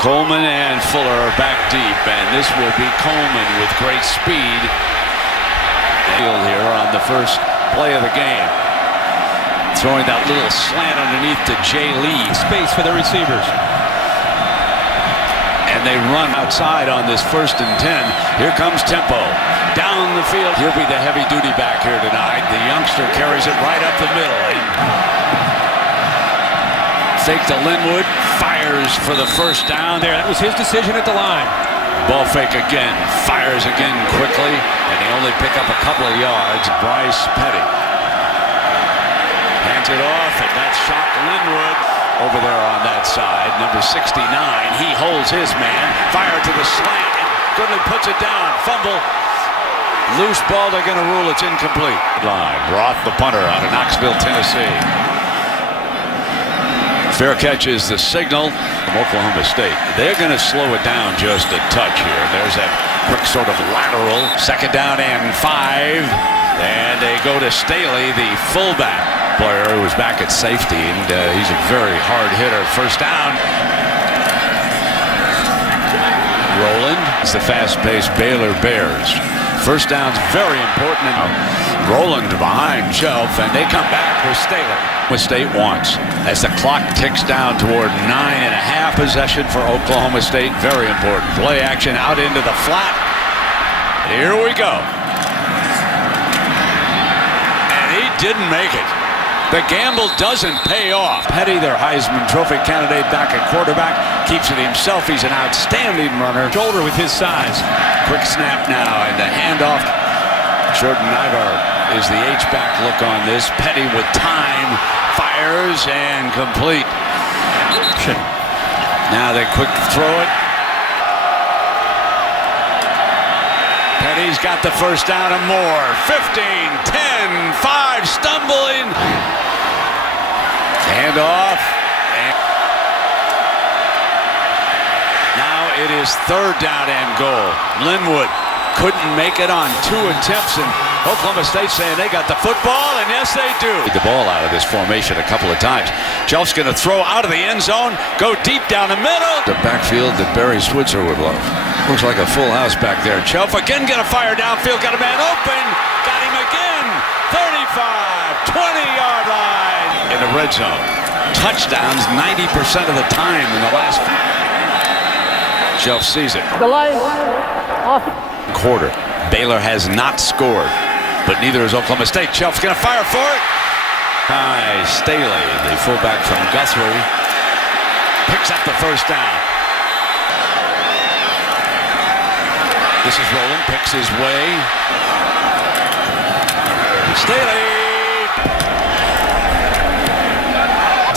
Coleman and Fuller are back deep, and this will be Coleman with great speed. Field here on the first play of the game. Throwing that little slant underneath to Jay Lee. Space for the receivers. And they run outside on this 1st and 10. Here comes Tempo. Down the field. He'll be the heavy-duty back here tonight. The youngster carries it right up the middle. And fake to Linwood. Fires for the first down. There, that was his decision at the line. Ball fake again. Fires again quickly. And he only pick up a couple of yards. Bryce Petty hands it off, and that's shot Linwood over there on that side. Number 69. He holds his man. Fire to the slant. And Goodley puts it down. Fumble. Loose ball. They're going to rule it's incomplete. Line. Roth, the punter, out of Knoxville, Tennessee. Fair catch is the signal from Oklahoma State. They're going to slow it down just a touch here. There's that quick sort of lateral. 2nd down and 5. And they go to Staley, the fullback player who was back at safety, and he's a very hard hitter. 1st down. Roland. It's the fast-paced Baylor Bears. 1st down's very important. Roland behind Shelf, and they come back with Staley. What State wants as the clock ticks down toward 9.5 possession for Oklahoma State. Very important. Play action out into the flat. Here we go. And he didn't make it. The gamble doesn't pay off. Petty, their Heisman Trophy candidate, back at quarterback, keeps it himself. He's an outstanding runner. Shoulder with his size. Quick snap now, and the handoff. Jordan Nygaard is the H-back look on this. Petty with time, fires, and complete. Now they quick throw it. Petty's got the 1st down and more. 15, 10, 5, stumbling. Handoff. And now it is 3rd down and goal. Linwood couldn't make it on 2 attempts, and Oklahoma State saying they got the football, and yes, they do. The ball out of this formation a couple of times. Chelf's going to throw out of the end zone, go deep down the middle. The backfield that Barry Switzer would love. Looks like a full house back there. Chelf again going to fire downfield, got a man open, got him again. 35, 20-yard line in the red zone. Touchdowns 90% of the time in the last. Chelf sees it. Delay. Off. Quarter. Baylor has not scored, but neither is Oklahoma State. Chelf's going to fire for it. Hi, Staley, the fullback from Guthrie, picks up the 1st down. This is Roland, picks his way. Staley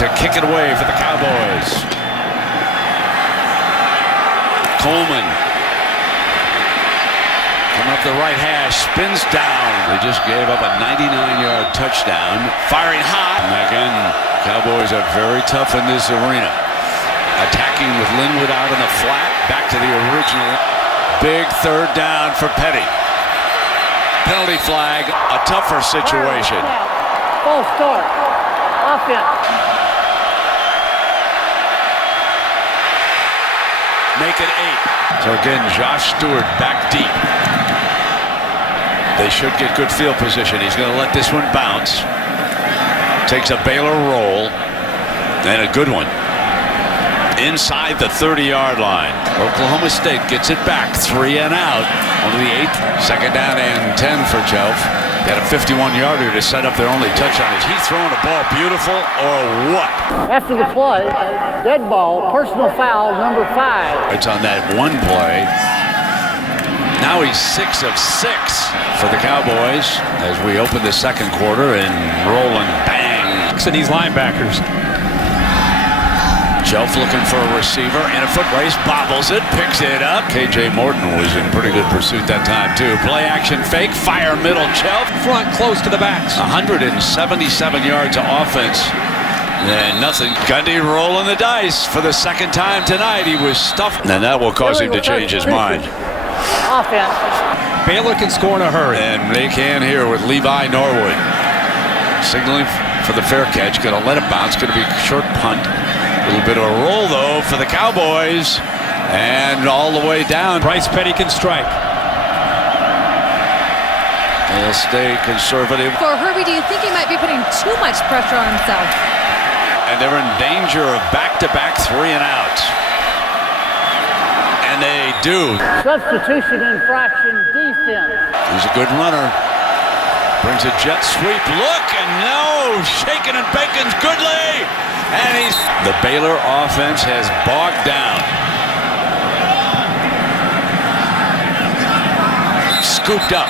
to kick it away for the Cowboys. Coleman. Coming up the right hash, spins down. They just gave up a 99-yard touchdown. Firing high. And again, Cowboys are very tough in this arena. Attacking with Linwood out in the flat. Back to the original. Big 3rd down for Petty. Penalty flag, a tougher situation. Full start. Offense. Make it 8. So again, Josh Stewart back deep. They should get good field position. He's going to let this one bounce. Takes a Baylor roll. And a good one. Inside the 30-yard line. Oklahoma State gets it back. 3 and out. Only the 8th. 2nd down and 10 for Chelf. Got a 51-yarder to set up their only touchdown. Is he throwing a ball beautiful or what? After the play, dead ball, personal foul, number 5. It's on that one play. Now he's 6 of 6 for the Cowboys as we open the 2nd quarter, and Roland bang. And these linebackers. Shelf looking for a receiver and a foot race, bobbles it, picks it up. KJ Morton was in pretty good pursuit that time too. Play action fake, fire middle, Shelf. Front close to the backs. 177 yards of offense. And nothing. Gundy rolling the dice for the 2nd time tonight. He was stuffed. And that will cause him to change his mind. Offense. Baylor can score in a hurry. And they can here with Levi Norwood. Signaling for the fair catch. Going to let it bounce. Going to be a short punt. A little bit of a roll, though, for the Cowboys. And all the way down. Bryce Petty can strike. They'll stay conservative. For Herbie, do you think he might be putting too much pressure on himself? And they're in danger of back-to-back 3 and outs. And they do. Substitution infraction defense. He's a good runner. Brings a jet sweep. Look, and no! Shaking and bacon's Goodley! And the Baylor offense has bogged down. Scooped up.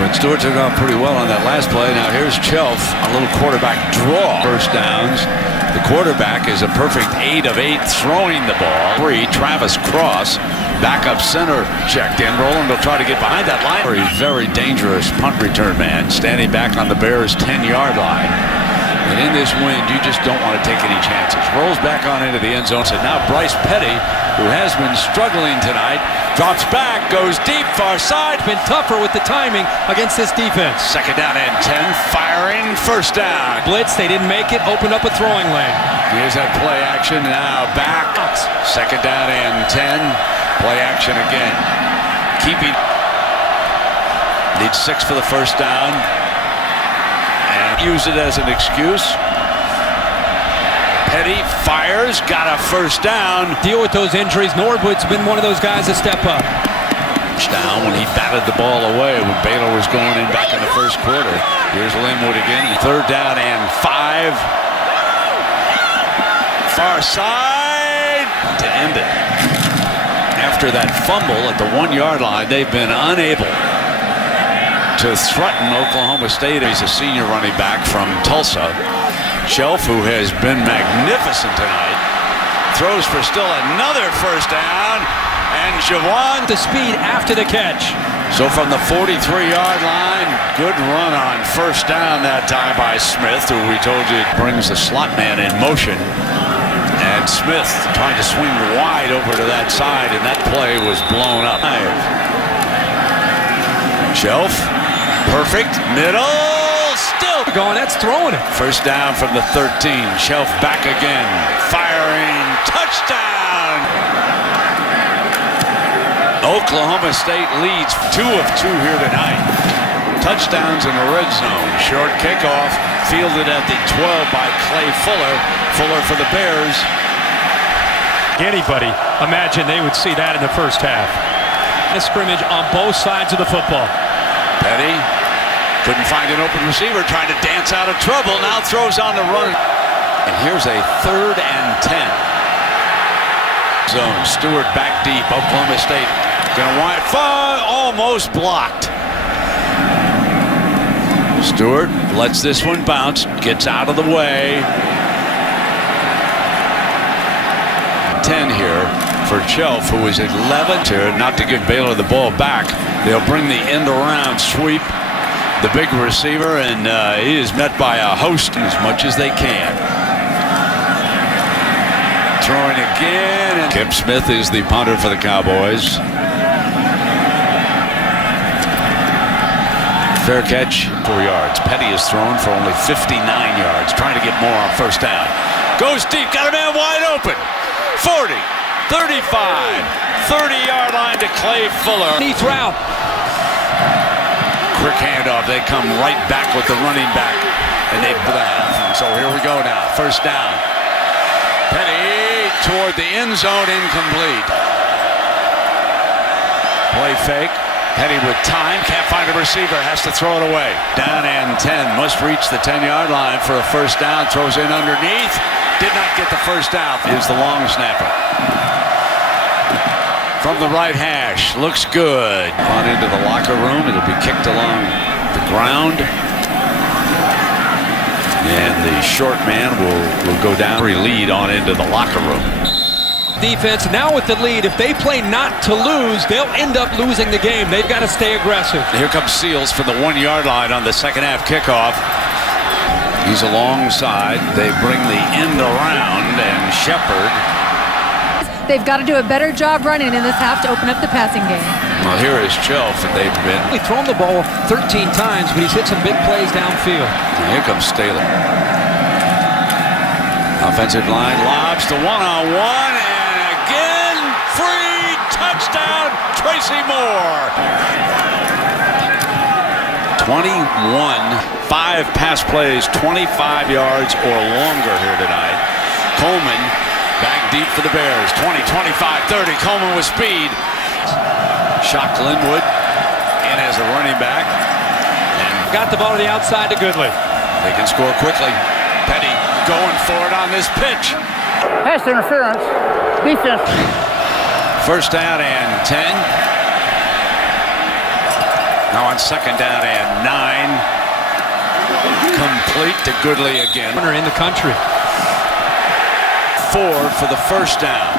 But Stewart took off pretty well on that last play. Now here's Chelf, a little quarterback draw. First downs. The quarterback is a perfect 8 of 8 throwing the ball. Travis Cross, backup center, checked in. Roland will try to get behind that line. He's very dangerous punt return man, standing back on the Bears' 10-yard line. And in this wind, you just don't want to take any chances. Rolls back on into the end zone. So now Bryce Petty, who has been struggling tonight, drops back, goes deep, far side. Been tougher with the timing against this defense. Second down and 10, firing, first down. Blitz, they didn't make it, opened up a throwing lane. Here's that play action, now back. Second down and 10, play action again. Keeping, needs 6 for the first down. And use it as an excuse. Petty fires, got a first down. Deal with those injuries. Norwood's been one of those guys to step up. Down when he batted the ball away when Baylor was going in back in the first quarter. Here's Linwood again. Third down and 5. Far side to end it. After that fumble at the 1-yard line, they've been unable to threaten Oklahoma State. He's a senior running back from Tulsa. Shelf, who has been magnificent tonight, throws for still another first down. And Javon the speed after the catch. So from the 43-yard line, good run on first down that time by Smith, who we told you brings the slot man in motion. And Smith trying to swing wide over to that side, and that play was blown up. Shelf, perfect, middle, still going, that's throwing it. First down from the 13. Shelf back again, firing, touchdown. Oklahoma State leads 2 of 2 here tonight. Touchdowns in the red zone. Short kickoff, fielded at the 12 by Clay Fuller. Fuller for the Bears. Anybody imagine they would see that in the first half. A scrimmage on both sides of the football. Petty couldn't find an open receiver, trying to dance out of trouble. Now throws on the run. And here's a 3rd and 10. Zone. Stewart back deep. Oklahoma State gonna wide, almost blocked. Stewart lets this one bounce, gets out of the way. 10 here for Chelf, who is 11 to not to give Baylor the ball back. They'll bring the end around sweep. The big receiver, and he is met by a host as much as they can. Throwing again, and Kip Smith is the punter for the Cowboys. Fair catch, 4 yards. Petty is thrown for only 59 yards, trying to get more on first down. Goes deep, got a man wide open. 40, 35, 30-yard line to Clay Fuller. Neat route. Quick handoff, they come right back with the running back, and they blast. So here we go now, first down. Petty toward the end zone, incomplete. Play fake. Petty with time, can't find a receiver, has to throw it away. Down and 10, must reach the 10-yard line for a first down, throws in underneath. Did not get the first down, is the long snapper. From the right hash, looks good. On into the locker room, it'll be kicked along the ground. And the short man will go down, lead on into the locker room. Defense now with the lead. If they play not to lose, they'll end up losing the game. They've got to stay aggressive. Here comes Seals from the 1-yard line on the second half kickoff. He's alongside. They bring the end around, and Shepard. They've got to do a better job running in this half to open up the passing game. Well, here is Chelf, and they've been. We've thrown the ball 13 times, but he's hit some big plays downfield. And here comes Staley. Offensive line lobs to one-on-one, and again, free touchdown, Tracy Moore. 21, 5 pass plays, 25 yards or longer here tonight. Coleman back deep for the Bears. 20, 25, 30. Coleman with speed. Shocked Linwood in as a running back. And Got the ball to the outside to Goodley. they can score quickly. Petty going for it on this pitch. Pass interference. Defense. First down and 10. Now on second down and 9. Complete to Goodley again. Runner in the country. 4 for the first down.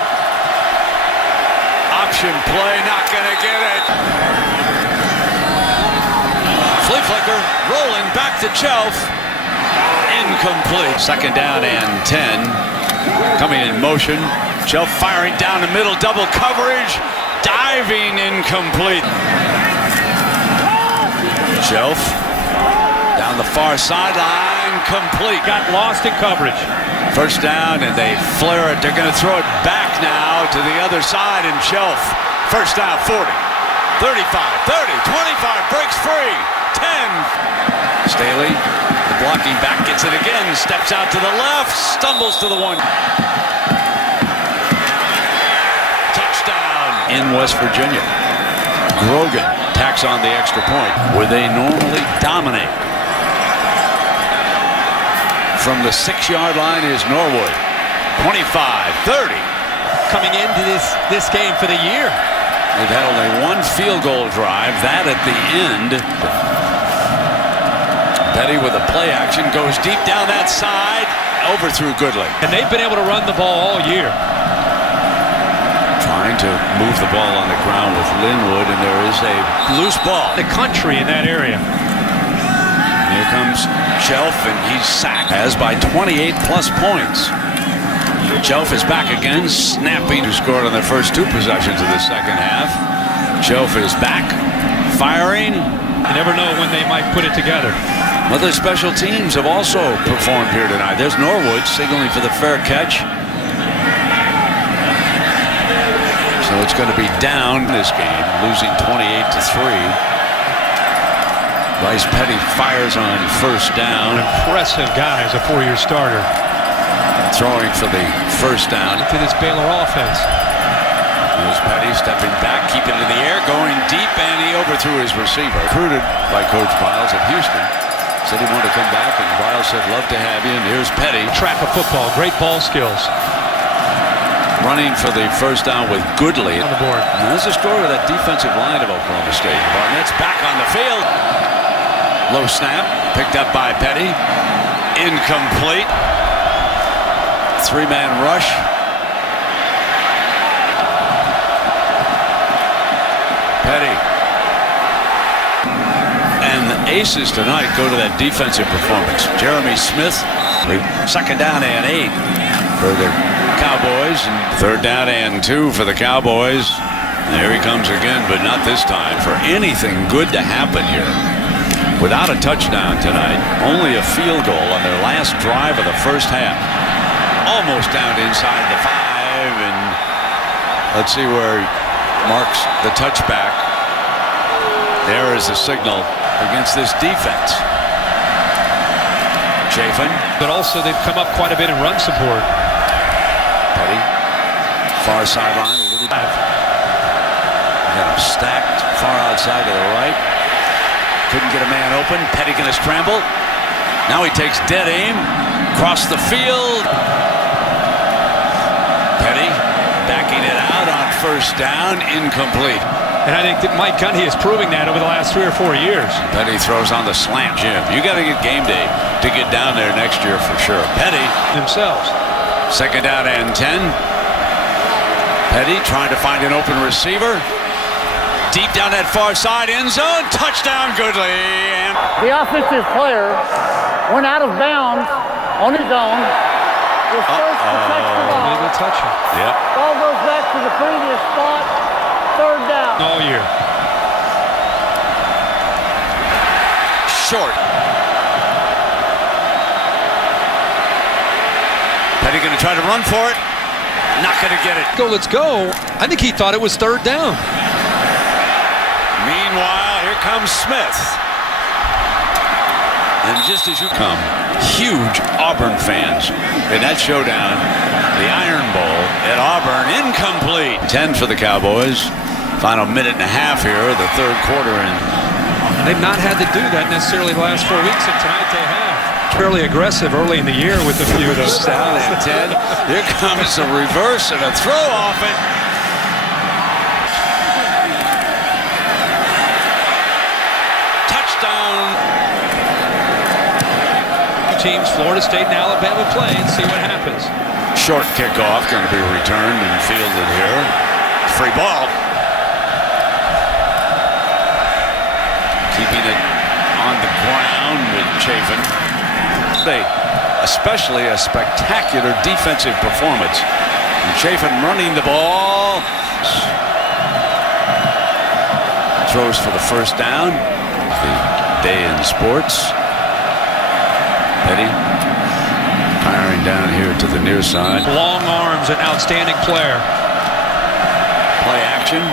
Option play, not gonna get it. Flea flicker, rolling back to Chelf. Incomplete. Second down and 10. Coming in motion. Chelf firing down the middle, double coverage. Diving, incomplete. Chelf down the far sideline, complete. Got lost in coverage. First down, and they flare it. They're going to throw it back now to the other side, and Chelf. First down, 40, 35, 30, 25, breaks free, 10. Staley, the blocking back, gets it again, steps out to the left, stumbles to the 1. Touchdown in West Virginia. Grogan tacks on the extra point, where they normally dominate. From the 6-yard line is Norwood. 25, 30. Coming into this game for the year. They've had only one field goal drive, that at the end. Petty with a play action, goes deep down that side, overthrew Goodley. And they've been able to run the ball all year. Trying to move the ball on the ground with Linwood, and there is a loose ball. The country in that area. Here comes Chelf, and he's sacked, as by 28-plus points. Chelf is back again, snapping, who scored on their first 2 possessions of the second half. Chelf is back, firing. You never know when they might put it together. Other special teams have also performed here tonight. There's Norwood signaling for the fair catch. So it's going to be down this game, losing 28-3. Bryce Petty fires on first down. Impressive guy as a 4-year starter. Throwing for the first down. To this Baylor offense. Here's Petty stepping back, keeping it in the air, going deep, and he overthrew his receiver. Recruited by Coach Biles at Houston. Said he wanted to come back, and Biles said, love to have you, and here's Petty. Track of football, great ball skills. Running for the first down with Goodley. On the board. And there's a story of that defensive line of Oklahoma State. Barnett's back on the field. Low snap, picked up by Petty. Incomplete. 3-man rush. Petty. And the aces tonight go to that defensive performance. Jeremy Smith, second down and 8 for the Cowboys, and third down and 2 for the Cowboys. There he comes again, but not this time. For anything good to happen here, without a touchdown tonight, only a field goal on their last drive of the first half. Almost down inside the 5, and let's see where he marks the touchback. There is the signal against this defense. Chafin. But also they've come up quite a bit in run support. Petty, far sideline, a little bit. Got him stacked far outside to the right. Couldn't get a man open. Petty gonna scramble. Now he takes dead aim. Across the field. Petty backing it out on first down. Incomplete. And I think that Mike Gundy is proving that over the last 3 or 4 years. Petty throws on the slant, Jim. You got to get game day to get down there next year for sure. Petty. Themselves. Second down and 10. Petty trying to find an open receiver. Deep down that far side, end zone. Touchdown, Goodley. And The offensive player went out of bounds on his own. Was first to touch the ball. Maybe touch him. yep. Ball goes back to the previous spot. Third down. All year. Short. Petty Petty going to try to run for it. Not going to get it. Let's go. I think he thought it was third down. Meanwhile, here comes Smith. And just as you come, huge Auburn fans in that showdown, the Iron Bowl at Auburn, incomplete. 10 for the Cowboys. Final minute and a half here, the third quarter. And they've not had to do that necessarily the last 4 weeks, and tonight they have. Fairly aggressive early in the year with a few of those. Down at 10. Here comes a reverse and a throw off it. Touchdown. Teams, Florida State and Alabama play, and see what happens. Short kickoff going to be returned and fielded here. Free ball. Keeping it on the ground with Chafin. Especially a spectacular defensive performance. And Chafin running the ball. Throws for the first down. The day in sports. Petty firing down here to the near side. Long arms, an outstanding player. Play action.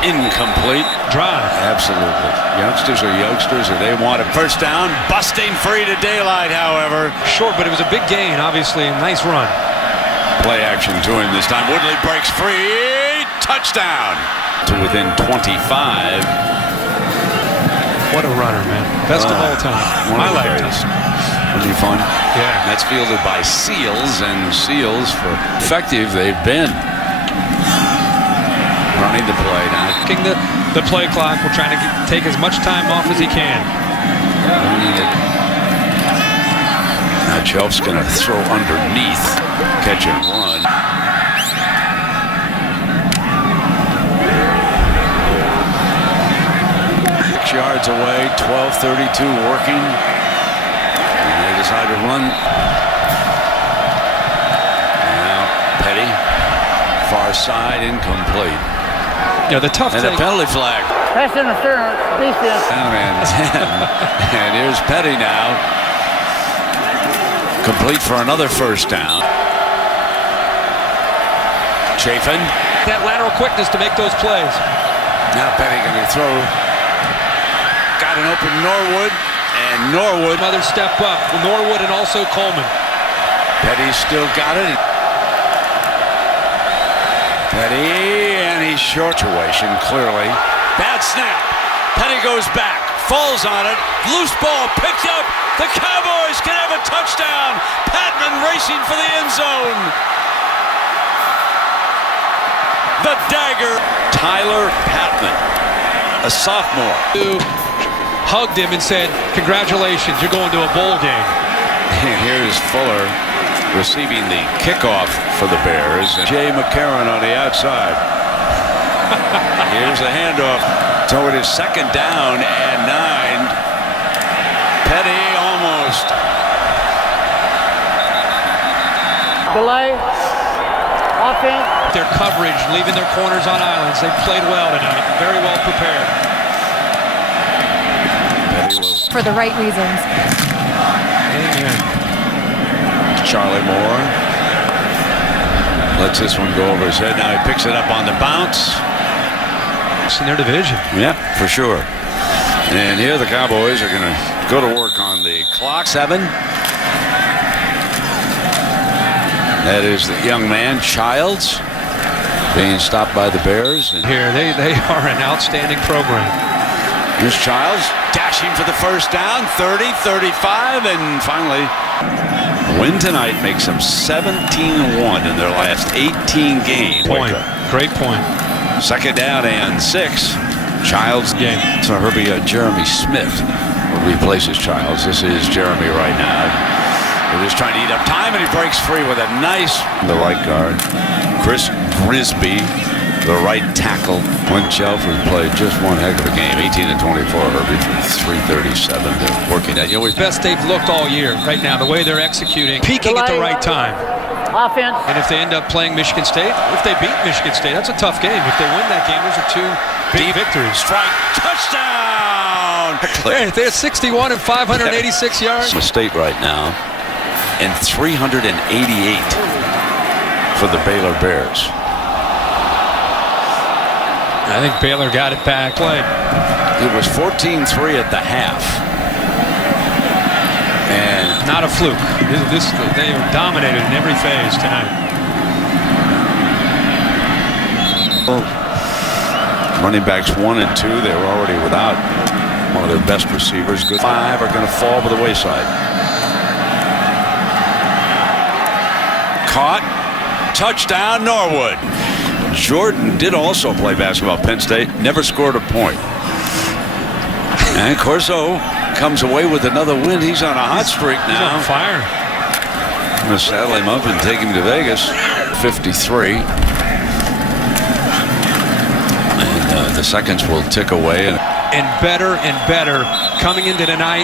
Incomplete. Drive. Absolutely. Youngsters are youngsters, and they want a first down. Busting free to daylight, however. Short, but it was a big gain, obviously. Nice run. Play action to him this time. Woodley breaks free. Touchdown. To within 25. What a runner, man. Best of all time. My lifetime. Wasn't he fun? Yeah. That's fielded by Seals, and Seals, for effective they've been. Running the play now. The play clock. We're trying to take as much time off as he can. Now Chelf's going to throw underneath, catch and run. Yards away, 12:32 working, and they decide to run. Now Petty, far side, incomplete. Yeah, the tough and thing. a penalty flag. Pass interference, defense. Down and 10, and here's Petty now, complete for another first down. Chafin. That lateral quickness to make those plays. Now Petty going to throw. Got an open Norwood, and Norwood. Another step up. Norwood and also Coleman. Petty's still got it. Petty, and he's short. Situation, clearly. Bad snap. Petty goes back, falls on it. Loose ball picked up. The Cowboys can have a touchdown. Patman racing for the end zone. The dagger. Tyler Patman, a sophomore. Hugged him and said, "Congratulations, you're going to a bowl game." And here's Fuller receiving the kickoff for the Bears. And Jay McCarron on the outside. Here's the handoff. So it is second down and 9. Petty almost. Delay. Offense. Their coverage, leaving their corners on islands. They've played well tonight. Very well prepared. For the right reasons. Amen. Charlie Moore lets this one go over his head. Now he picks it up on the bounce. It's in their division. Yeah, for sure. And here the Cowboys are going to go to work on the clock. 7. That is the young man, Childs, being stopped by the Bears. And here, they are an outstanding program. Here's Childs dashing for the first down, 30, 35, and finally win tonight makes them 17-1 in their last 18 games. Great point. Second down and 6. Childs game. So Herbie Jeremy Smith replaces Childs. This is Jeremy right now. They're just trying to eat up time, and he breaks free with a nice. The right guard, Chris Grisby, the right tackle. When Chelford played just one heck of a game. 18-24, Herbie for 337. They're working at. Best they've looked all year right now. The way they're executing, peaking at the right time. Offense. And if they end up playing Michigan State, if they beat Michigan State, that's a tough game. If they win that game, those are 2 big victories. Strike, touchdown. Hey, they're 61 and 586 yards. State right now. 388 for the Baylor Bears. I think Baylor got it back. It was 14-3 at the half. And not a fluke. They were dominated in every phase tonight. Running backs 1 and 2, they were already without one of their best receivers. Good 5 are going to fall by the wayside. Caught. Touchdown, Norwood. Jordan did also play basketball at Penn State. Never scored a point. And Corso comes away with another win. He's on a hot streak now. He's on fire. I'm going to saddle him up and take him to Vegas. 53. And the seconds will tick away. And better coming into tonight.